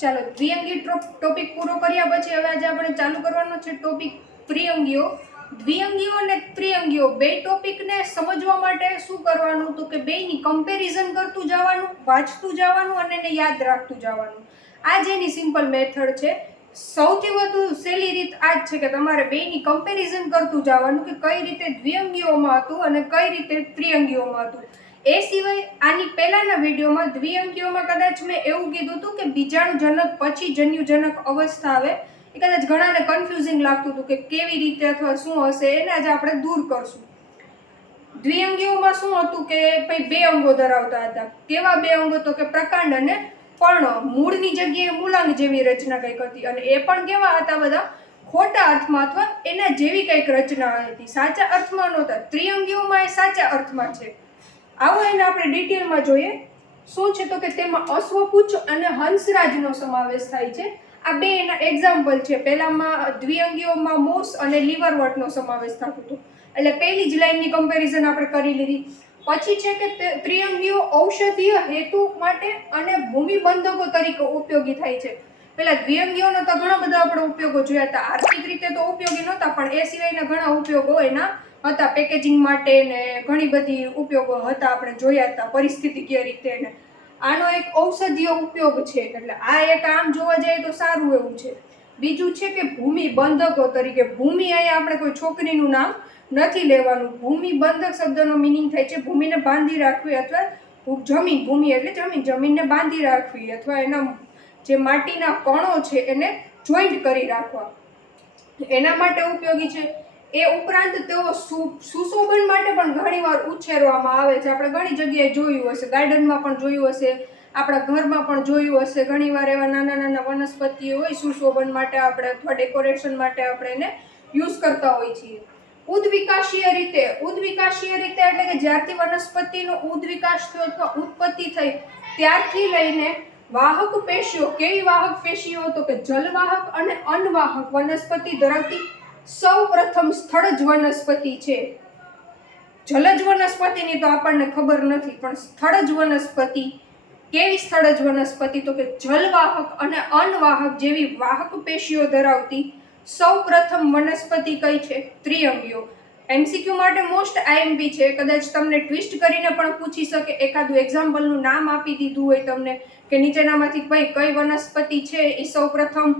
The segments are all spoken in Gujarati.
ચાલો દ્વિઅંગી ટોપિક પૂરો કર્યા પછી હવે આજે આપણે ચાલુ કરવાનો છે ટોપિક ત્રિઅંગીઓ. દ્વિઅંગીઓ અને ત્રિઅંગીઓ બે ટોપિકને સમજવા માટે શું કરવાનું તો કે બેની કમ્પેરિઝન કરતું જવાનું, વાંચતું જવાનું અને એને યાદ રાખતું જવાનું. આ જ એની સિમ્પલ મેથડ છે. સૌથી વધુ સહેલી રીત આ જ છે કે તમારે બેની કમ્પેરિઝન કરતું જવાનું કે કઈ રીતે દ્વિઅંગીઓમાં હતું અને કઈ રીતે ત્રિઅંગીઓમાં હતું. એ સિવાય આની પહેલાના વિડીયોમાં દ્વિઅંગીઓમાં કદાચ મેં એવું કીધું હતું કે બીજાણુજનક પછી જન્યુજનક અવસ્થા આવે. એ કદાચ ઘણાને કન્ફ્યુઝિંગ લાગતું હતું કે કેવી રીતે અથવા શું હશે, એને આજે આપણે દૂર કરશું. દ્વિઅંગીઓમાં શું હતું કે ભાઈ બે અંગો ધરાવતા હતા. કેવા બે અંગો તો કે પ્રકાંડ અને પર્ણ. મૂળની જગ્યાએ મૂલાંગ જેવી રચના કંઈક હતી અને એ પણ કેવા હતા બધા ખોટા અર્થમાં અથવા એના જેવી કંઈક રચના હતી, સાચા અર્થમાં નહોતા. ત્રિઅંગીઓમાં એ સાચા અર્થમાં છે. આવો એને આપણે ડિટેલમાં જોઈએ. શું છે તો કે તેમાં અશ્વપુચ્છ અને હંસરાજનો સમાવેશ થાય છે. આ બે એના એક્ઝામ્પલ છે. પહેલામાં દ્વિઅંગીઓમાં મૂસ અને લીવરવર્ટનો સમાવેશ થતો હતો. એટલે પહેલી જ લાઈનની કમ્પેરિઝન આપણે કરી લીધી. પછી છે કે ત્રિઅંગીઓ ઔષધીય હેતુ માટે અને ભૂમિબંધકો તરીકે ઉપયોગી થાય છે. પેલા દ્વિઅંગીઓનો તો ઘણા બધા આપણે ઉપયોગો જોયા હતા. આર્થિક રીતે તો ઉપયોગી નહોતા, પણ એ સિવાયના ઘણા ઉપયોગો એના હતા. પેકેજિંગ માટે ને ઘણી બધી ઉપયોગો હતા, આપણે જોયા હતા પરિસ્થિતિકીય રીતે ને. આનો એક ઔષધીય ઉપયોગ છે. એટલે આ એક આમ જોવા જઈએ તો સારું એવું છે. બીજું છે કે ભૂમિ બંધકો તરીકે. ભૂમિ અહીંયા આપણે કોઈ છોકરીનું નામ નથી લેવાનું. ભૂમિ બંધક શબ્દનો મિનિંગ થાય છે ભૂમિને બાંધી રાખવી અથવા જમીન. ભૂમિ એટલે જમીન, જમીનને બાંધી રાખવી અથવા એના જે માટીના કણો છે એને જોઈન્ટ કરી રાખવા, એના માટે ઉપયોગી છે. એ ઉપરાંત તેઓ સુશોભન માટે પણ ઘણીવાર ઉછેરવામાં આવે છે. આપણે ઘણી જગ્યાએ જોયું હશે, ગાર્ડનમાં પણ જોયું હશે, આપણા ઘરમાં પણ જોયું હશે. ઘણીવાર એવા નાના નાના વનસ્પતિઓ હોય સુશોભન માટે આપણે અથવા ડેકોરેશન માટે આપણે એને યુઝ કરતા હોઈએ છીએ. ઉદ્વિકાસીય રીતે. ઉદ્વિકાસીય રીતે એટલે કે જ્યારથી વનસ્પતિનો ઉદ્વિકાસ થયો અથવા ઉત્પત્તિ થઈ ત્યારથી લઈને વાહક પેશીઓ. કેવી વાહક પેશીઓ તો કે જલવાહક અને અન્નવાહક વનસ્પતિ ધરાવતી સૌ પ્રથમ સ્થળજ વનસ્પતિ છે. જલજ વનસ્પતિની તો આપણને ખબર નથી, પણ સ્થળજ વનસ્પતિ. કેવી સ્થળજ વનસ્પતિ તો કે જલવાહક અને અન્નવાહક જેવી વાહક પેશીઓ ધરાવતી સૌ પ્રથમ વનસ્પતિ કઈ છે? ત્રિઅંગીઓ. એમસીક્યુ માટે મોસ્ટ આઈએમપી છે. કદાચ તમને ટ્વિસ્ટ કરીને પણ પૂછી શકે, એકાદું એક્ઝામ્પલનું નામ આપી દીધું હોય તમને કે નીચેનામાંથી કઈ વનસ્પતિ છે એ સૌ પ્રથમ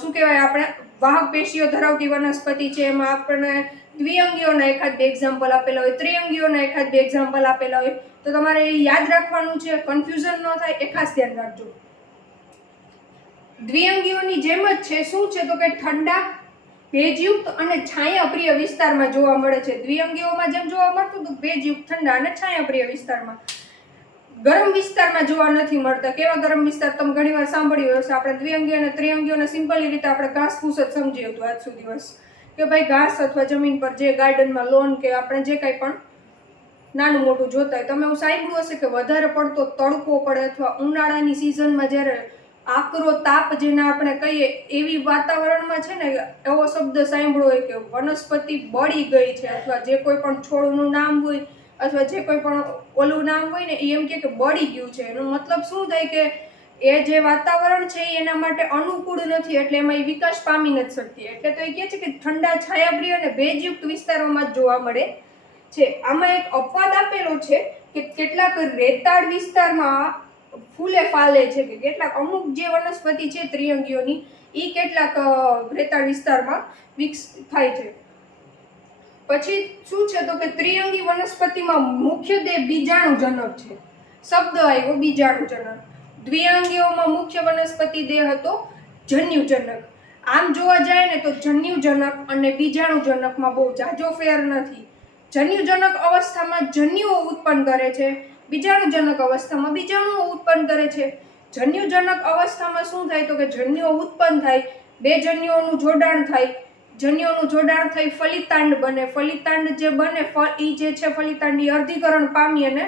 શું કહેવાય આપણે વાહક પેશીઓ ધરાવતી વનસ્પતિ છે. એમાં આપણને દ્વિઅંગીઓના એકાદ બે એક્ઝામ્પલ આપેલા હોય, ત્રિઅંગીઓના એકાદ બે એક્ઝામ્પલ આપેલા હોય, તો તમારે એ યાદ રાખવાનું છે. કન્ફ્યુઝન ન થાય એ ખાસ ધ્યાન રાખજો. દ્વિઅંગીઓની જેમ જ છે. શું છે તો કે ઠંડા, ભેજયુક્ત અને છાયાપ્રિય વિસ્તારમાં જોવા મળે છે. દ્વિઅંગીઓમાં જેમ જોવા મળતું હતું ભેજયુક્ત, ઠંડા અને છાયાપ્રિય વિસ્તારમાં. ગરમ વિસ્તારમાં જોવા નથી મળતા. કેવા ગરમ વિસ્તાર? તમે ઘણીવાર સાંભળ્યું હશે. આપણે દ્વિઅંગીઓ અને ત્રિઅંગીઓને સિમ્પલી રીતે આપણે ઘાસ ફૂસ જ સમજીએ હતું આજ સુધી બસ, કે ભાઈ ઘાસ અથવા જમીન પર જે ગાર્ડનમાં લોન કે આપણે જે કંઈ પણ નાનું મોટું જોતા હોય. તમે એવું સાંભળ્યું હશે કે વધારે પડતો તડકો પડે અથવા ઉનાળાની સિઝનમાં જ્યારે આકરો તાપ જેને આપણે કહીએ એવી વાતાવરણમાં છે ને એવો શબ્દ સાંભળ્યો હોય કે વનસ્પતિ બળી ગઈ છે, અથવા જે કોઈ પણ છોડનું નામ હોય અથવા જે કોઈ પણ ઓલું નામ હોય ને એ એમ કે બળી ગયું છે. એનો મતલબ શું થાય કે એ જે વાતાવરણ છે એ એના માટે અનુકૂળ નથી, એટલે એમાં એ વિકાસ પામી નથી શકતી. એટલે તો એ કહે છે કે ઠંડા, છાયાપ્રિય અને ભેજયુક્ત વિસ્તારોમાં જ જોવા મળે છે. આમાં એક અપવાદ આપેલો છે કે કેટલાક રેતાળ વિસ્તારમાં ફૂલે ફાલે છે, કે કેટલાક અમુક જે વનસ્પતિ છે ત્રિઅંગીઓની એ કેટલાક રેતાળ વિસ્તારમાં વિકસિત થાય છે. પછી શું છે તો કે ત્રિઅંગી વનસ્પતિમાં મુખ્યત્વે બીજાણુજનક છે. શબ્દ આવ્યો બીજાણુજનક. દ્વિઅંગીઓમાં મુખ્ય વનસ્પતિ દેહ હતો જન્યુજનક. આમ જોવા જાય ને તો જન્યુજનક અને બીજાણુજનકમાં બહુ જાજો ફેર નથી. જન્યુજનક અવસ્થામાં જન્યુઓ ઉત્પન્ન કરે છે, બીજાણુજનક અવસ્થામાં બીજાણુઓ ઉત્પન્ન કરે છે. જન્યુજનક અવસ્થામાં શું થાય તો કે જન્યુઓ ઉત્પન્ન થાય, બે જન્યુઓનું જોડાણ થાય, જન્યુઓનું જોડાણ થઈ ફલિતાંડ બને. ફલિતાંડ જે બને એ જે છે ફલિતાંડ એ અર્ધીકરણ પામી અને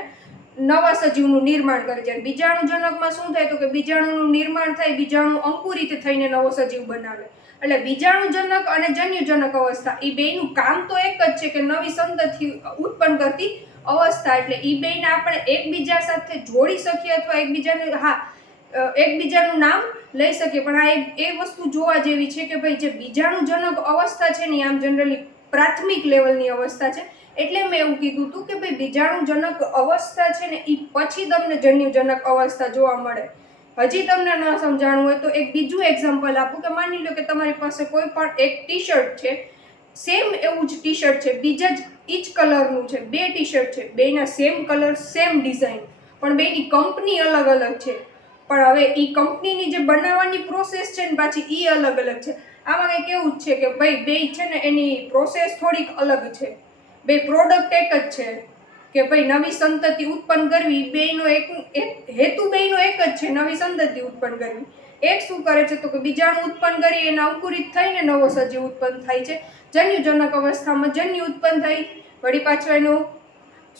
નવા સજીવનું નિર્માણ કરે છે. બીજાણુજનકમાં શું થાય તો કે બીજાણુનું નિર્માણ થાય, બીજાણુ અંકુરિત થઈને નવો સજીવ બનાવે. એટલે બીજાણુજનક અને જન્યુજનક અવસ્થા એ બેનું કામ તો એક જ છે કે નવી સંતતિ ઉત્પન્ન કરતી અવસ્થા. એટલે એ બેને આપણે એકબીજા સાથે જોડી શકીએ અથવા એકબીજાને એકબીજાનું નામ લઈ શકીએ, પણ આ એ વસ્તુ જોવા જેવી છે કે ભાઈ જે બીજાણુજનક અવસ્થા છે ને આમ જનરલી પ્રાથમિક લેવલની અવસ્થા છે, એટલે મેં એવું કીધું હતું કે ભાઈ બીજાણુજનક અવસ્થા છે ને એ પછી તમને જન્યુજનક અવસ્થા જોવા મળે. હજી તમને ન સમજાણું હોય તો એક બીજું એક્ઝામ્પલ આપું કે માની લો કે તમારી પાસે કોઈ પણ એક ટી શર્ટ છે, સેમ એવું જ ટી શર્ટ છે, બીજા જ ઈ જ કલરનું છે, બે ટી શર્ટ છે, બેના સેમ કલર સેમ ડિઝાઇન, પણ બેની કંપની અલગ અલગ છે. પણ હવે એ કંપનીની જે બનાવવાની પ્રોસેસ છે ને પાછી એ અલગ અલગ છે. આમાં કંઈક એવું જ છે કે ભાઈ બે છે ને એની પ્રોસેસ થોડીક અલગ છે, બે પ્રોડક્ટ એક જ છે કે ભાઈ નવી સંતતિ ઉત્પન્ન કરવી, બેનો એક હેતુ બેનો એક જ છે, નવી સંતતિ ઉત્પન્ન કરવી. એક શું કરે છે તો કે બીજાણુ ઉત્પન્ન કરી એને અંકુરિત થઈને નવો સજીવ ઉત્પન્ન થાય છે, જન્યુજનક અવસ્થામાં જન્યુ ઉત્પન્ન થઈ, વળી પાછું એનું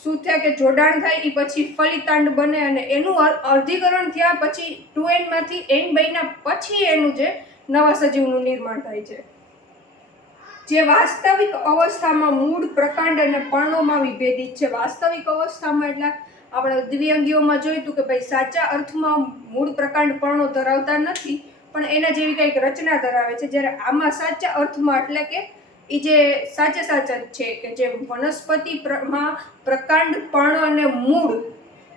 શું થાય કે જોડાણ થાય, એ પછી ફલિતાંડ બને અને એનું અર્ધીકરણ થયા પછી 2n માંથી n બન્યા પછી એનું જે નવા સજીવનું નિર્માણ થાય છે, જે વાસ્તવિક અવસ્થામાં મૂળ, પ્રકાંડ અને પર્ણોમાં વિભેદિત છે. વાસ્તવિક અવસ્થામાં એટલે આપણે દ્વિઅંગીઓમાં જોયું હતું કે ભાઈ સાચા અર્થમાં મૂળ, પ્રકાંડ, પર્ણો ધરાવતા નથી, પણ એના જેવી કંઈક રચના ધરાવે છે. જ્યારે આમાં સાચા અર્થમાં એટલે કે એ જે સાચા જ છે કે જે વનસ્પતિમાં પ્રકાંડ, પર્ણ અને મૂળ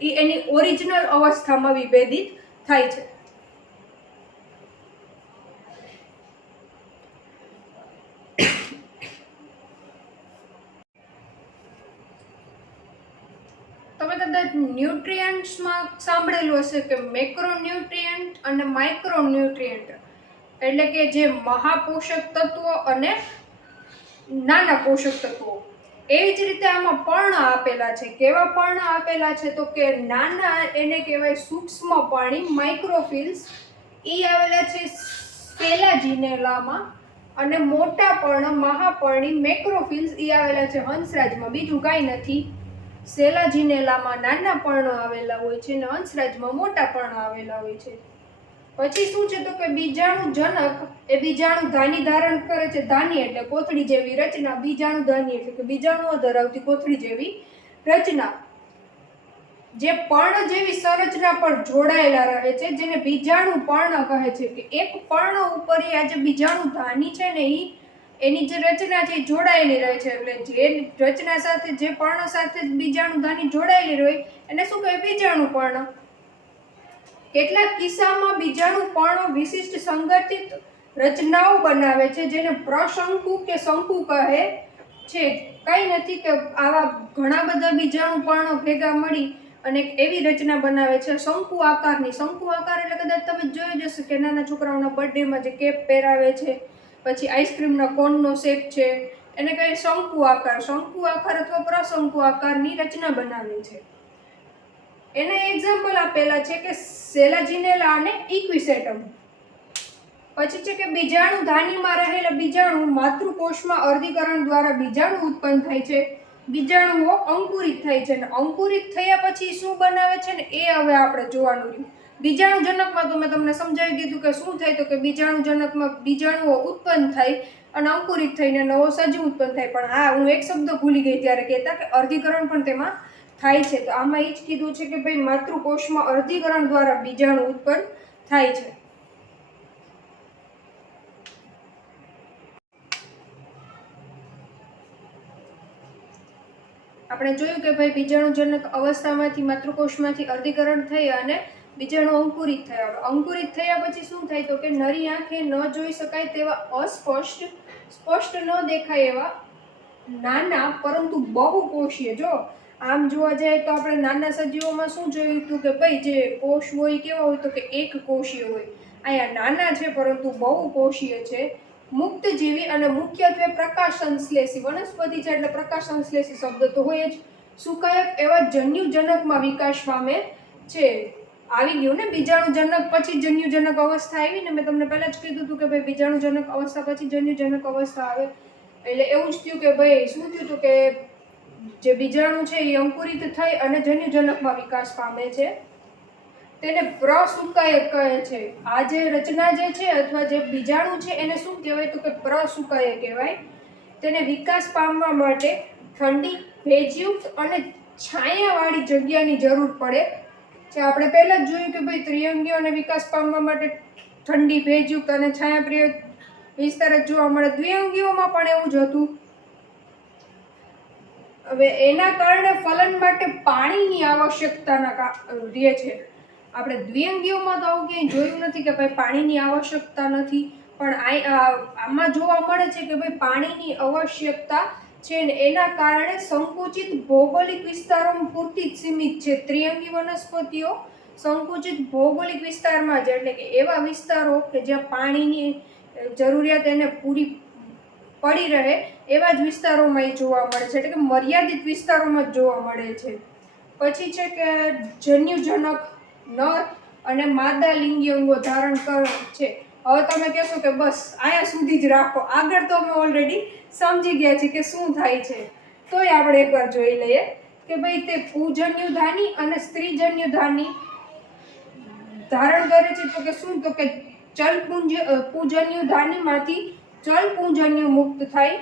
એ એની ઓરિજિનલ અવસ્થામાં વિભેદિત થાય છે. તમે કદાચ ન્યુટ્રિયન્ટ્સમાં સાંભળેલું હશે કે મેક્રોન્યુટ્રિયન્ટ અને માઇક્રોન્યુટ્રિયન્ટ, એટલે કે જે મહાપોષક તત્વો અને નાના પોષક તત્વો. એવી જ રીતે આમાં પર્ણ આપેલા છે. કેવા પર્ણ આપેલા છે તો કે નાના એને કહેવાય સૂક્ષ્મ પાણી, માઇક્રોફિલ્સ, એ આવેલા છે ફ્લેજેલામાં, અને મોટા પર્ણ મહાપર્ણી મેક્રોફિલ્સ એ આવેલા છે હંસરાજમાં. બીજું કાંઈ નથી. સેલાજીનેલામાં નાના પર્ણો આવેલા હોય છે અને હંસરાજમાં મોટા પર્ણો આવેલા હોય છે. પછી શું છે તો કે બીજાણુજનક એ બીજાણુ ધાની ધારણ કરે છે. ધાની એટલે કોથળી જેવી રચના, બીજાણુ ધાની એટલે કે બીજાણુઓ ધરાવતી કોથળી જેવી રચના, જે પર્ણ જેવી સંરચના પર જોડાયેલા રહે છે, જેને બીજાણુ પર્ણ કહે છે. કે એક પર્ણ ઉપર આ જે બીજાણુ ધાની છે ને એની જે રચના છે એ જોડાયેલી રહે છે. એટલે જે રચના સાથે, જે પર્ણ સાથે બીજાણુ ધાની જોડાયેલી હોય એને શું કહે? બીજાણુ પર્ણ. કેટલાક કિસ્સામાં બીજાણુ પર્ણો વિશિષ્ટ સંગઠિત રચનાઓ બનાવે છે, જેને પ્રશંકુ કે શંકુ કહે છે. કંઈ નથી કે આવા ઘણા બધા બીજાણુ પર્ણો ભેગા મળી અને એવી રચના બનાવે છે શંકુ આકારની. શંકુ આકાર એટલે કદાચ તમે જોઈ જશે કે નાના છોકરાઓના બર્થડેમાં જે કેપ પહેરાવે છે, પછી આઈસ્ક્રીમના કોનનો શેપ છે, એને કહે શંકુ આકાર. શંકુ આકાર અથવા પ્રશંકુ આકારની રચના બનાવે છે. એના એક્ઝામ્પલ આપેલા છે કે સેલાજીનેલા અને ઇક્વિસેટમ. પછી છે કે બીજાણુ ધાનીમાં રહેલા બીજાણુ માતૃકોષમાં અર્ધીકરણ દ્વારા બીજાણુ ઉત્પન્ન થાય છે. બીજાણુઓ અંકુરિત થાય છે અને અંકુરિત થયા પછી શું બનાવે છે ને એ હવે આપણે જોવાનું રહ્યું. બીજાણુજનકમાં તો મેં તમને સમજાવી દીધું કે શું થાય તો કે બીજાણુજનકમાં બીજાણુઓ ઉત્પન્ન થાય અને અંકુરિત થઈને નવો સજીવ ઉત્પન્ન થાય. પણ હા, હું એક શબ્દ ભૂલી ગઈ ત્યારે કહેતા કે અર્ધીકરણ પણ તેમાં થાય છે. તો આમાં એ જ કીધું છે કે ભાઈ માતૃકોષમાં અર્ધીકરણ દ્વારા બીજાણુ ઉત્પન્ન થાય છે. આપણે જોયું કે ભાઈ બીજાણુજનક અવસ્થામાંથી માતૃકોષમાંથી અર્ધીકરણ થઈ અને બીજાણુ અંકુરિત થયા. અંકુરિત થયા પછી શું થાય તો કે નરી આંખે ન જોઈ શકાય તેવા અસ્પષ્ટ, સ્પષ્ટ ન દેખાય એવા નાના પરંતુ બહુકોષીય, જો આમ જોવા જાય તો આપણે નાના સજીવોમાં શું જોયું હતું કે ભાઈ જે કોષ હોય કેવા હોય તો કે એક કોષીય હોય. અહીંયા નાના છે પરંતુ બહુકોષીય છે, મુક્તજીવી અને મુખ્યત્વે પ્રકાશસંશ્લેષી. વનસ્પતિ છે એટલે પ્રકાશસંશ્લેષી શબ્દ તો હોય જ. સુકાયક એવા જન્યુજનકમાં વિકાસ પામે છે. આવી ગયું ને બીજાણુજનક પછી જન્યુજનક અવસ્થા આવી ને. મેં તમને પહેલા જ કીધું હતું કે ભાઈ બીજાણુજનક અવસ્થા પછી જન્યુજનક અવસ્થા આવે. એટલે એવું જ થયું કે ભાઈ શું થયું હતું કે જે બીજાણુ છે એ અંકુરિત થઈ અને જન્યુજનકમાં વિકાસ પામે છે. તેને પ્રસુકાયક કહે છે. આ જે રચના જે છે અથવા જે બીજાણુ છે એને શું કહેવાય તો કે પ્રસુકાયક કહેવાય. તેને વિકાસ પામવા માટે ઠંડી, ભેજયુક્ત અને છાયાવાળી જગ્યાની જરૂર પડે જે આપણે પહેલાં જ જોયું કે ભાઈ ત્રિઅંગીઓને વિકાસ પામવા માટે ઠંડી, ભેજયુક્ત અને છાયાપ્રિય વિસ્તાર જ જોવા મળે. દ્વિઅંગીઓમાં પણ એવું જ હતું. હવે એના કારણે ફલન માટે પાણીની આવશ્યકતાના રહે છે. આપણે દ્વિઅંગીઓમાં તો આવું ક્યાંય જોયું નથી કે ભાઈ પાણીની આવશ્યકતા નથી, પણ આમાં જોવા મળે છે કે ભાઈ પાણીની આવશ્યકતા છે ને એના કારણે સંકુચિત ભૌગોલિક વિસ્તારોમાં પૂરતી જ સીમિત છે. ત્રિઅંગી વનસ્પતિઓ સંકુચિત ભૌગોલિક વિસ્તારમાં જ, એટલે કે એવા વિસ્તારો કે જ્યાં પાણીની જરૂરિયાત એને પૂરી પડી રહે એવા જ વિસ્તારોમાં એ જોવા મળે છે, એટલે કે મર્યાદિત વિસ્તારોમાં જ જોવા મળે છે. પછી છે કે જન્યુજનક નર અને માદા લિંગી અંગો ધારણ કરે છે. હવે તમે કહેશો કે બસ અહીંયા સુધી જ રાખો, આગળ તો અમે ઓલરેડી સમજી ગયા છીએ કે શું થાય છે. તોય આપણે એકવાર જોઈ લઈએ કે ભાઈ તે પુજન્યુધાની અને સ્ત્રીજન્યુધાની ધારણ કરે છે. તો કે શું? તો કે પુજન્યુધાનીમાંથી ચલપુંજન્યુ મુક્ત થાય.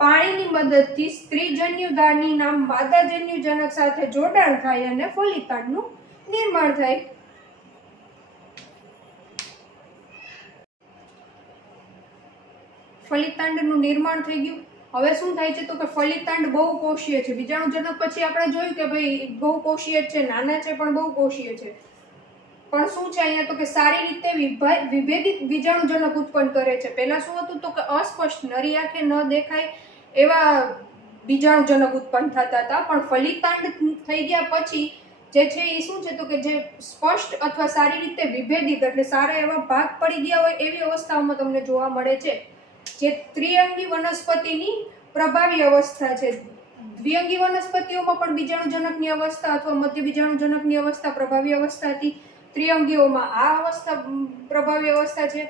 પાણીની મદદથી સ્ત્રીજન્યુધાનીના માદાજન્યુજનક સાથે જોડાણ થાય અને ફલિતાંડનું નિર્માણ થાય. ફલિતાંડનું નિર્માણ થઈ ગયું. હવે શું થાય છે? તો કે ફલિતાંડ બહુકોષીય છે. બીજાણુજનક પછી આપણે જોયું કે ભાઈ બહુકોષીય છે, નાના છે પણ બહુકોષીય છે. પણ શું છે અહીંયા? તો કે સારી રીતે વિભેદિત બીજાણુજનક ઉત્પન્ન કરે છે. પહેલા શું હતું? તો કે અસ્પષ્ટ, નરી આંખે ન દેખાય એવા બીજાણુજનક ઉત્પન્ન થતા હતા. પણ ફલિતાંડ થઈ ગયા પછી જે છે એ શું છે? તો કે જે સ્પષ્ટ અથવા સારી રીતે વિભેદિત, એટલે સારા એવા ભાગ પડી ગયા હોય એવી અવસ્થાઓમાં તમને જોવા મળે છે. જે ત્રિઅંગી વનસ્પતિની પ્રભાવી અવસ્થા છે. દ્વિઅંગી વનસ્પતિઓમાં પણ બીજાણુજનકની અવસ્થા અથવા મધ્ય બીજાણુજનકની અવસ્થા પ્રભાવી અવસ્થા હતી. ત્રિઅંગીઓમાં આ અવસ્થા પ્રભાવી અવસ્થા છે.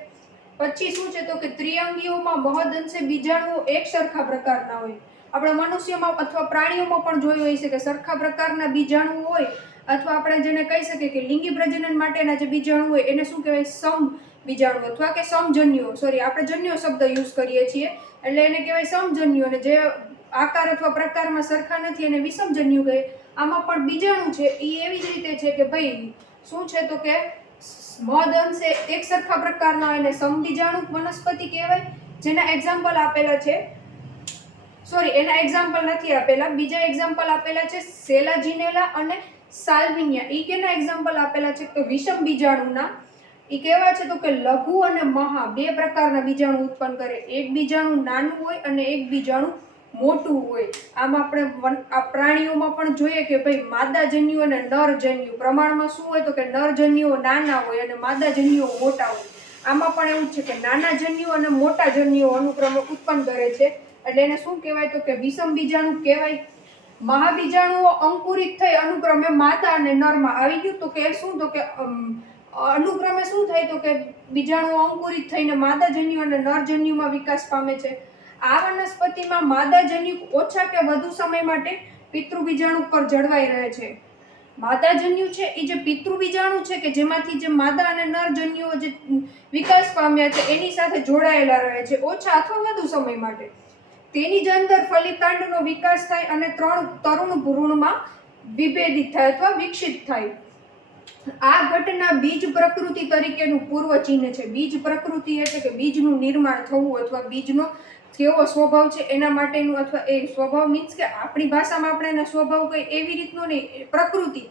પછી શું છે? તો કે ત્રિઅંગીઓમાં મહદઅંશે બીજાણુઓ એક સરખા પ્રકારના હોય. આપણે મનુષ્યમાં અથવા પ્રાણીઓમાં પણ જોયું હોય છે કે સરખા પ્રકારના બીજાણુ હોય, અથવા આપણે જેને કહી શકીએ કે લિંગી પ્રજનન માટેના જે બીજાણુ હોય એને શું કહેવાય? સમ બીજાણુ અથવા કે સમજન્યુઓ. સોરી, આપણે જન્યુઓ શબ્દ યુઝ કરીએ છીએ, એટલે એને કહેવાય સમજન્યુ. અને જે આકાર અથવા પ્રકારમાં સરખા નથી એને વિષમજન્યુ કહે. આમાં પણ બીજાણુ છે એ એવી જ રીતે છે કે ભાઈ શું છે? તો કે મહદઅંશે એક સરખા પ્રકારના હોય એને સમબીજાણુ વનસ્પતિ કહેવાય. જેના એક્ઝામ્પલ આપેલા છે, સોરી એના એક્ઝામ્પલ નથી આપેલા, બીજા એક્ઝામ્પલ આપેલા છે સેલાજિનેલા અને સાલ્વિનિયા. એ કેના એક્ઝામ્પલ આપેલા છે? તો વિષમ બીજાણુના. એ કેવા છે? તો કે લઘુ અને મહા બે પ્રકારના બીજાણુ ઉત્પન્ન કરે. એક બીજાણુ નાનું હોય અને એક બીજાણુ મોટું હોય. આમ આપણે આ પ્રાણીઓમાં પણ જોઈએ કે ભાઈ માદાજન્યુ અને નરજન્યુ પ્રમાણમાં શું હોય? તો કે નરજન્યુઓ નાના હોય અને માદાજન્યુઓ મોટા હોય. આમાં પણ એવું છે કે નાના જન્યુઓ અને મોટા જન્યુઓ અનુક્રમે ઉત્પન્ન કરે છે, એટલે એને શું કહેવાય? તો કે વિષમ બીજાણુ કહેવાય. મહાબીજાણુઓ અંકુરિત થઈ અનુક્રમે માદા અને નરમાં આવી ગયું. તો કે શું? તો કે અનુક્રમે શું થાય? તો કે બીજાણુઓ અંકુરિત થઈને માદાજન્યુ અને નરજન્યુમાં વિકાસ પામે છે. આ વનસ્પતિમાં માદાજન્યુ ઓછા કે વધુ સમય માટે પિતૃબીજાણુ પર જળવાઈ રહે છે. માદાજન્યુ છે એ જે પિતૃબીજાણુ છે કે જેમાંથી જે માદા અને નરજન્યુઓ જે વિકાસ પામ્યા છે એની સાથે જોડાયેલા રહે છે ઓછા અથવા વધુ સમય માટે. તેની જ અંદર ફલિતાંડનો વિકાસ થાય અને 3 તરુણ ભ્રૂણમાં વિભેદિત થાય અથવા વિકસિત થાય. આ ઘટના બીજ પ્રકૃતિ તરીકેનું પૂર્વ ચિહ્ન છે. બીજ પ્રકૃતિ એટલે કે બીજનું નિર્માણ થવું અથવા બીજનો કેવો સ્વભાવ છે એના માટેનું, અથવા એ સ્વભાવ મીન્સ કે આપણી ભાષામાં આપણે એના સ્વભાવ કઈ એવી રીતનો નહીં, પ્રકૃતિ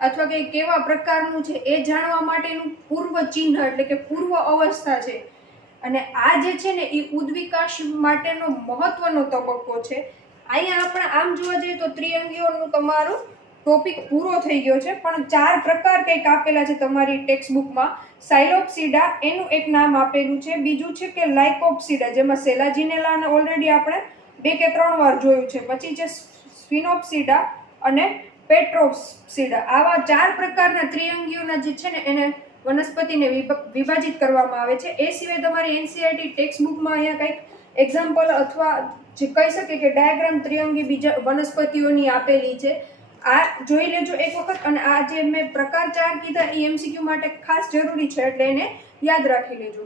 અથવા કે કેવા પ્રકારનું છે એ જાણવા માટેનું પૂર્વ ચિહ્ન એટલે કે પૂર્વ અવસ્થા છે. અને આ જે છે ને એ ઉદ્વિકાસ માટેનો મહત્વનો તબક્કો છે. અહીંયા આપણે આમ જોવા જઈએ તો ત્રિઅંગીઓનું તમારું ટોપિક પૂરો થઈ ગયો છે, પણ 4 પ્રકાર કંઈક આપેલા છે તમારી ટેક્સ્ટ બુકમાં. સાયલોપ્સિડા એનું એક નામ આપેલું છે, બીજું છે કે લાઇકોપ્સિડા જેમાં સેલાજિનેલાને ઓલરેડી આપણે 2 કે 3 વાર જોયું છે, પછી છે સ્ફિનોપ્સિડા અને પેટ્રોપ્સિડા. આવા 4 પ્રકારના ત્રિઅંગીઓના જે છે ને એને વનસ્પતિને વિભાજિત કરવામાં આવે છે. એ સિવાય તમારી એનસીઈઆરટી ટેક્સ્ટ બુકમાં અહીંયા કંઈક એક્ઝામ્પલ અથવા જે કહી શકે કે ડાયાગ્રામ ત્રિઅંગી બીજા વનસ્પતિઓની આપેલી છે. આ જોઈ લેજો એક વખત. અને આ જે મેં પ્રકાર 4 કીધા એ એમસીક્યુ માટે ખાસ જરૂરી છે, એટલે એને યાદ રાખી લેજો.